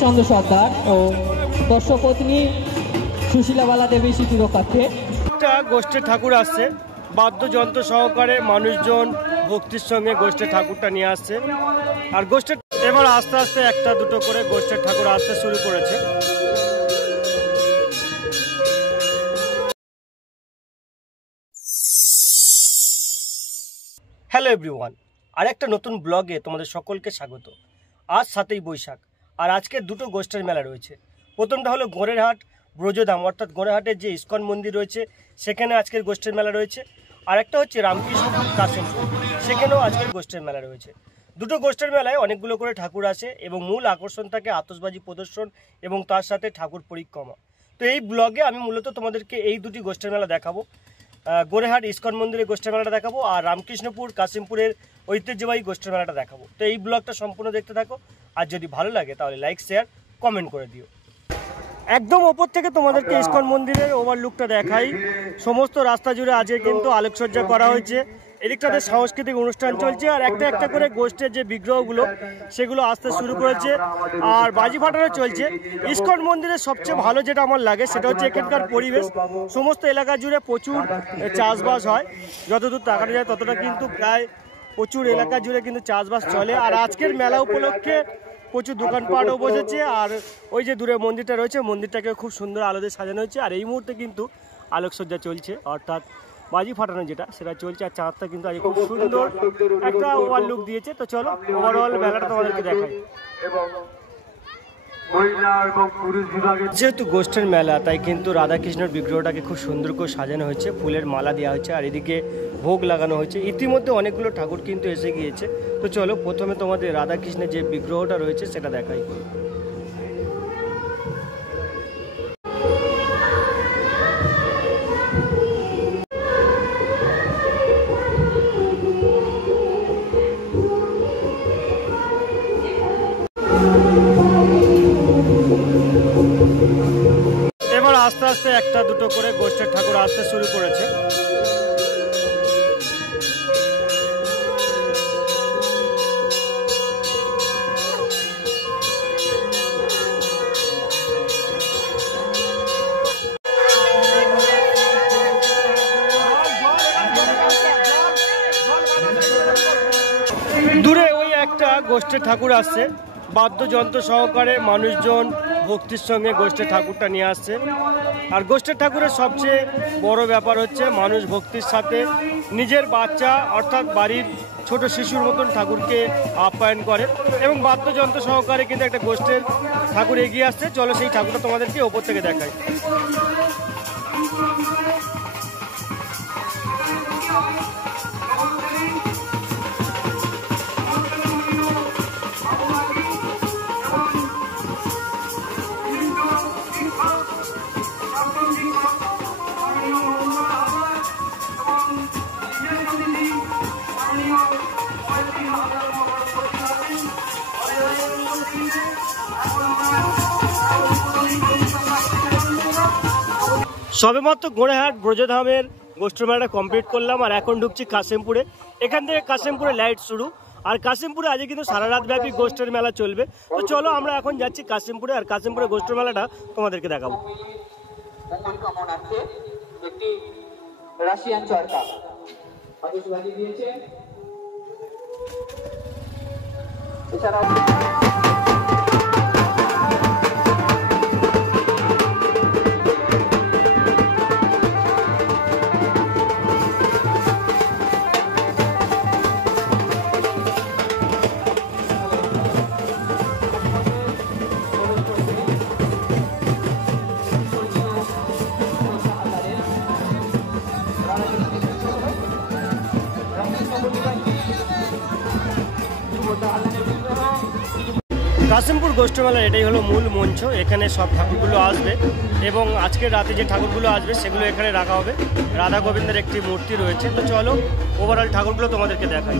চন্দ্র সরকার ও দর্শপত্নী সুশীলা বালা দেবী স্মৃতিরক্ষার্থে একটা গোষ্ঠীর ঠাকুর আসছে, বাদ্যযন্ত্র সহকারে মানুষজন ভক্তির সঙ্গে গোষ্ঠীর ঠাকুরটা নিয়ে আসছে। আর গোষ্ঠীর এবার আস্তে আস্তে একটা দুটো করে গোষ্ঠীর ঠাকুর আসতে শুরু করেছে। হ্যালো এভরিওয়ান, আর একটা নতুন ব্লগে তোমাদের সকলকে স্বাগত। আজ 7ই বৈশাখ, আর আজকে দুটো গোষ্ঠীর মেলা রয়েছে। প্রথমটা হলো গোড়েরহাট ব্রজধাম, অর্থাৎ গোড়েরহাটের যে ইস্কন মন্দির রয়েছে সেখানে আজকের গোষ্ঠীর মেলা রয়েছে। আর একটা হচ্ছে রামকৃষ্ণপুর কাশিমপুর, সেখানেও আজকের গোষ্ঠীর মেলা রয়েছে। দুটো গোষ্ঠীর মেলায় অনেকগুলো করে ঠাকুর আসে এবং মূল আকর্ষণ থাকে আতশবাজি প্রদর্শন এবং তার সাথে ঠাকুর পরিক্রমা। তো এই ব্লগে আমি মূলত তোমাদেরকে এই দুটি গোষ্ঠীর মেলা দেখাবো। গোড়েরহাট ইস্কন মন্দিরের গোষ্ঠীর মেলাটা দেখাবো, আর রামকৃষ্ণপুর কাশিমপুরের ঐতিহ্যবাহী গোষ্ঠীর মেলাটা দেখাবো। তো এই ব্লগটা সম্পূর্ণ দেখতে থাকো, আর যদি ভালো লাগে তাহলে লাইক, শেয়ার, কমেন্ট করে দিও। একদম ওপর থেকে তোমাদেরকে ইস্কন মন্দিরের ওভারলুকটা দেখাই। সমস্ত রাস্তা জুড়ে আজকে কিন্তু আলোকসজ্জা করা হয়েছে। এদিকটাতে সাংস্কৃতিক অনুষ্ঠান চলছে, আর একটা একটা করে গোষ্ঠীর যে বিগ্রহগুলো সেগুলো আসতে শুরু করেছে, আর বাজি ফাটানো চলছে। ইস্কন মন্দিরের সবচেয়ে ভালো যেটা আমার লাগে সেটা হচ্ছে এখানকার পরিবেশ। সমস্ত এলাকা জুড়ে প্রচুর চাষবাস হয়, যতদূর তাকানো যায় ততটা কিন্তু প্রায় প্রচুর এলাকা জুড়ে কিন্তু চাষবাস চলে। আর আজকের মেলা উপলক্ষে প্রচুর দোকানপাটও বসেছে। আর ওই যে দূরে মন্দিরটা রয়েছে, মন্দিরটাকে খুব সুন্দর আলো দিয়ে সাজানো হয়েছে। আর এই মুহূর্তে কিন্তু আলোকসজ্জা চলছে, অর্থাৎ বাজি ফাটানো যেটা সেটা চলছে। আর চাঁদটা কিন্তু আজ খুব সুন্দর একটা ওভারলুক দিয়েছে। তো চলো ওভারঅল মেলাটা তোমাদেরকে দেখাই। যেহেতু গোষ্ঠীর মেলা, তাই কিন্তু রাধাকৃষ্ণের বিগ্রহটাকে খুব সুন্দর করে সাজানো হয়েছে, ফুলের মালা দেওয়া হয়েছে, আর এদিকে ভোগ লাগানো হয়েছে। ইতিমধ্যে অনেকগুলো ঠাকুর কিন্তু এসে গিয়েছে। তো চলো প্রথমে তোমাদের রাধাকৃষ্ণের যে বিগ্রহটা রয়েছে সেটা দেখাই। এবার আস্তে আস্তে একটা দুটো করে গোষ্ঠীর ঠাকুর আসতে শুরু করেছে। দূরে ওই একটা গোষ্ঠীর ঠাকুর আসছে, বাদ্যযন্ত্র সহকারে মানুষজন ভক্তির সঙ্গে গোষ্ঠীর ঠাকুরটা নিয়ে আসছে। আর গোষ্ঠীর ঠাকুরের সবচেয়ে বড় ব্যাপার হচ্ছে মানুষ ভক্তির সাথে নিজের বাচ্চা অর্থাৎ বাড়ির ছোট শিশুর মতন ঠাকুরকে আপ্যায়ন করে, এবং বাদ্যযন্ত্র সহকারে কিন্তু একটা গোষ্ঠীর ঠাকুর এগিয়ে আসছে। চলো সেই ঠাকুরটা তোমাদেরকে ওপর থেকে দেখাই। সবেমাত্র গোড়েরহাট ব্রজধামের গোষ্ঠীর মেলাটা কমপ্লিট করলাম, আর এখন ঢুকছি কাশিমপুরে। এখান থেকে কাশিমপুরে লাইট শুরু, আর কাশিমপুরে আজকে কিন্তু সারা রাত ব্যাপী গোষ্ঠীর মেলা চলবে। তো চলো আমরা এখন যাচ্ছি কাশিমপুরে, আর কাশিমপুরে গোষ্ঠীর মেলাটা তোমাদেরকে দেখাবো। একটি রাশিয়ান চরকা আতশবাজি দিয়েছে। এছাড়াও কাশিমপুর গোষ্ঠী মেলার এটাই হলো মূল মঞ্চ। এখানে সব ঠাকুরগুলো আসবে, এবং আজকের রাতে যে ঠাকুরগুলো আসবে সেগুলো এখানে রাখা হবে। রাধা গোবিন্দের একটি মূর্তি রয়েছে। তো চলো ওভারঅল ঠাকুরগুলো তোমাদেরকে দেখাই।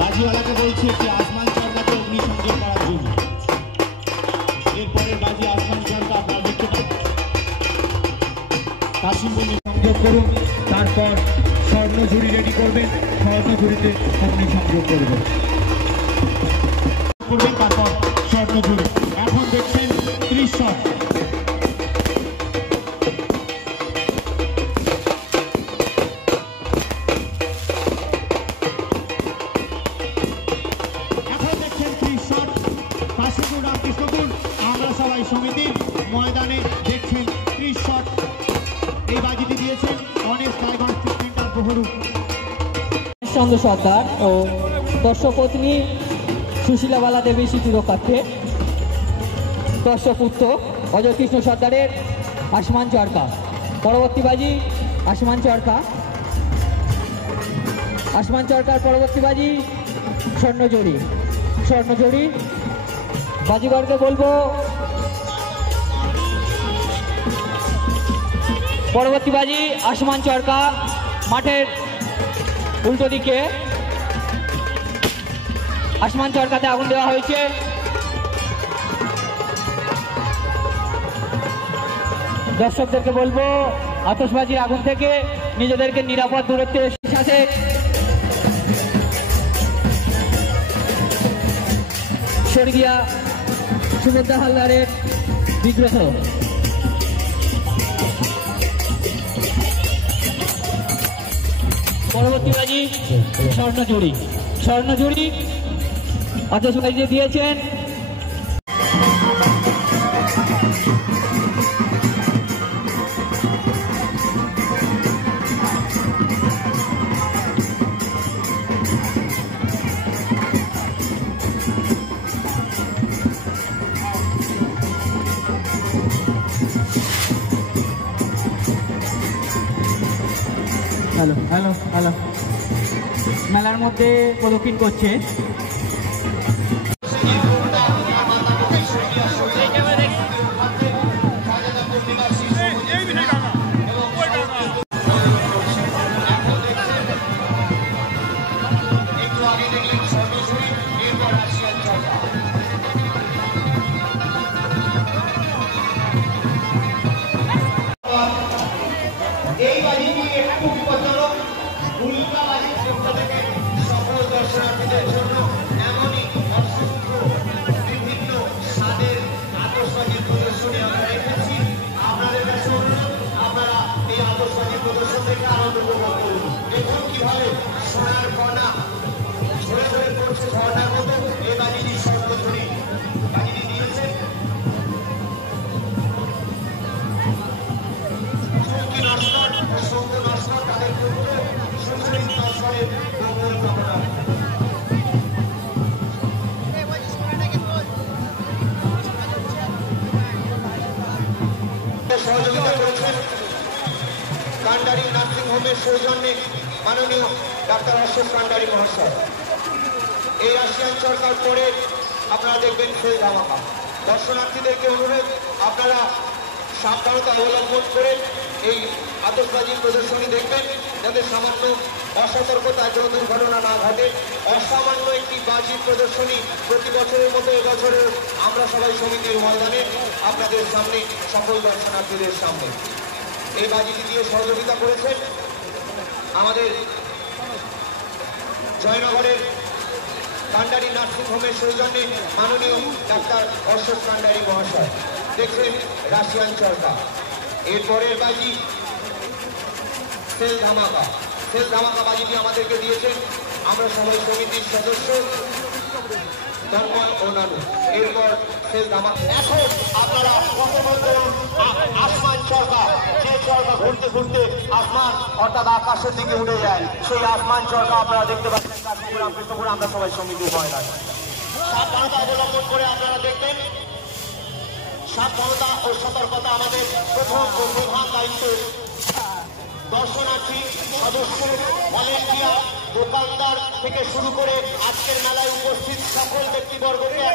বাজিওয়ালাকে বলছি একটি আসমান চরকাকে অগ্নিসংযোগ করার জন্য। এরপরের বাজি আসমান চরকা আপনারা দেখতে পাবেন। কাশিমবন্দি সংযোগ করুন। তারপর স্বর্ণঝুরি রেডি করবেন, স্বর্ণঝুরিতে আপনি সংযোগ করবেন। তারপর স্বর্ণঝুরি এখন দেখছেন 30 শট। আমরা সবাই সমিতির ময়দানে দেখছেন 30 শট। এই বাজিটি দিয়েছেন অনেক টাইগার সেন্টার বহুরূপ চন্দ্র সর্দার ও দর্শপত্নী সুশীলা বালা দেবী স্মৃতি রক্ষার্থে দর্শপুত্র অজয় কৃষ্ণ সর্দারের আসমান চরকা। পরবর্তী বাজি আসমান চরকা। আসমান চরকার পরবর্তী বাজি স্বর্ণজড়ি। স্বর্ণজড়ি বাজিগরকে বলবো পরবর্তী বাজি আসমান চরকা, মাঠের উল্টো দিকে আসমান চরকাতে আগুন দেওয়া হয়েছে। দর্শকদেরকে বলবো আতশবাজির আগুন থেকে নিজেদেরকে নিরাপদ দূরত্বের সাথে স্বর্গীয়া সুভদ্রা হালদারের বিগ্রহ। পরবর্তী বাজি স্বর্ণঝুরি। স্বর্ণঝুরি আতশবাজি দিয়েছেন হ্যালো হ্যালো হ্যালো মেলার মধ্যে প্রদক্ষিণ করছে। এই বাজিটি একটু বিপজ্জনক। উল্কা বাজির পক্ষ থেকে সকল দর্শনার্থীদের জন্য এমনই অসংখ্য বিভিন্ন স্বাদের আতশবাজির প্রদর্শনী আমরা রেখেছি। আপনাদের কাছে অনুরোধ, আপনারা এই আতশবাজির প্রদর্শন থেকে আনন্দ উপভোগ করুন। দেখুন কিভাবে সোনার কণা ঝরে ঝরে পড়ছে ঝর্ণার মতো। এই বাজিটি স্বর্ণঝুরি বাজিটি দিয়েছে সহযোগিতা করেছেন কান্ডারি নার্সিং হোমের সৌজন্যে মাননীয় ডাক্তার অশোক কান্ডারি মহাশয়। এই রাশিয়ান সরকার পরে আপনারা দেখবেন সেই ধামাকা। দর্শনার্থীদেরকে অনুরোধ, আপনারা সাবধানতা অবলম্বন করে এই আতশবাজির প্রদর্শনী দেখবেন, যাতে সামান্য অসতর্কতায় কোনো দুর্ঘটনা না ঘটে। অসামান্য একটি বাজির প্রদর্শনী প্রতি বছরের মতো এবছরে আমরা সবাই সমিতির ময়দানে আপনাদের সামনে সকল দর্শনার্থীদের সামনে এই বাজিটি দিয়ে সহযোগিতা করেছেন আমাদের জয়নগরের কান্ডারি নার্সিং হোমের সৌজন্যে মাননীয় ডাক্তার অশোক কান্ডারি মহাশয়। দেখছেন রাশিয়ান চরকা। এরপরের বাজি সেল ধামাকা। সেল ধামাকা বাজিটি আমাদেরকে দিয়েছেন আমরা সবাই সমিতির সদস্য তন্ময় ও নানু। এরপর সেল ধামাকা। এখন আপনারা আসমান চরকা, যে চরকা ঘুরতে ঘুরতে আসমান অর্থাৎ আকাশের দিকে উঠে যায়, সেই আসমান চরকা আপনারা দেখতে পাচ্ছেন কাশীপুরাম কৃষ্ণপুরে আমরা সবাই সমিতির ময়দানে। সাবধানতা অবলম্বন করে আপনারা দেখবেন। সাবধানতা ও সতর্কতা আমাদের প্রথম ও প্রধান দায়িত্ব। দর্শনার্থী, সদস্য, ভলেন্টিয়ার, দোকানদার থেকে শুরু করে আজকের মেলায় উপস্থিত সকল ব্যক্তিবর্গকে